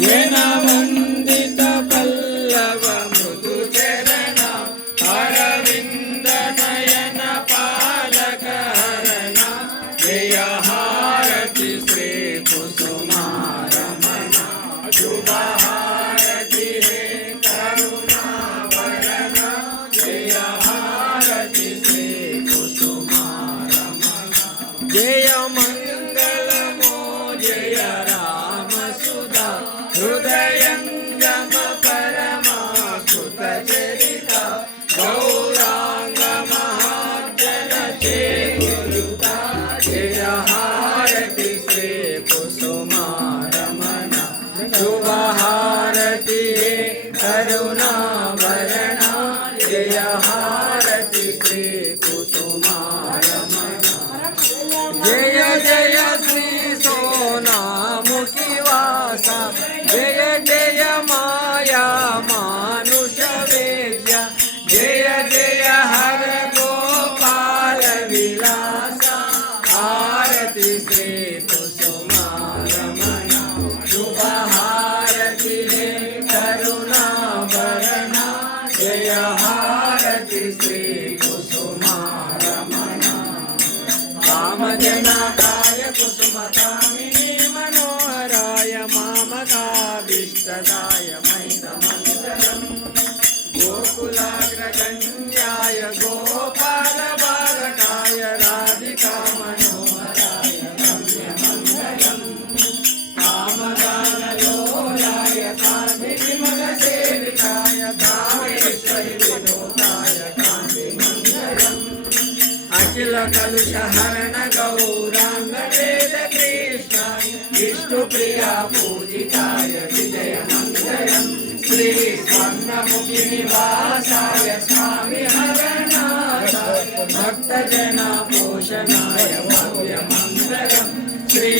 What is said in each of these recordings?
జనవందిత పల్లవ మృదు చరణ అరవింద నయన పాలక హరణ జయ హారతి శ్రీ కుసుమారమణ శుభ హారతి హే కరుణావరణ జయ హారతి శ్రీ కుసుమారమణ జయ మంగళమో జయ రామ సుధా హృదయంగమ పరమాకృత చరిత గౌరాంగ మహాజన చేయుత జయ హారతి శ్రీ కుసుమారమణ శుభ హారతి కరుణావరణ జయ హారతి శ్రీ కుసుమారమణ జయ జయ శ్రీ సోనాముఖి వాస జయ జయ మాయా మానుష వేద్య జయ జయ హర గోపాల విలాస హారతి శ్రీ కుసుమారమణ శుభ హారతి హే కరుణాభరణ జయ హారతి శ్రీ కుసుమారమణ రామజనకాయ కుసుమకామిని మనోహరాయ మామకాభీష్టదాయ మైతమంగళం గోకులాగ్రగణ్యాయ గోపాల బాలకాయ రాధికా మనోహరాయ రమ్యమంగళం కామగానలోలాయ కాంతిమల సేవికాయ కామేశ్వరి వినోదాయ కాంతిమంగళం అఖిల కలుష హరణ గౌరాంగ వేద కృష్ణాయ విష్ణు ప్రియా పూజితాయ విజయ మంగళం శ్రీ స్వర్ణముఖి నివాసాయ స్వామి హరనాథాయ భక్త జన పోషణాయ భవ్య మంగళం శ్రీ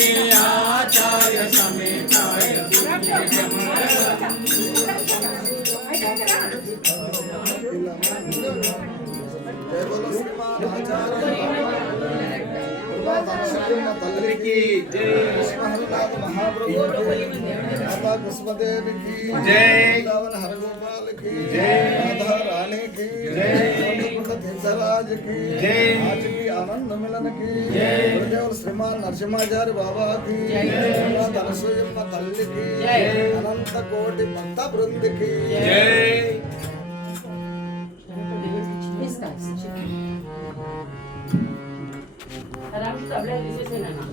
ఆచార్య సమేతాయ దివ్య మంగళం तल्ली की जय कृष्णहरनाथ महाप्रभु माता कुसुमदेवी की जय वृंदावन हरगोपाल की जय राधा रानी की जय तीर्थराज की जय आज की आनंद मिलन की जय गुरुदेव श्रीमान नरसिम्हाचार्य बाबा की जय अनसूयम्मा तल्ली की जय अनंत कोटि भक्त वृंद की जय Hablar de ese nana.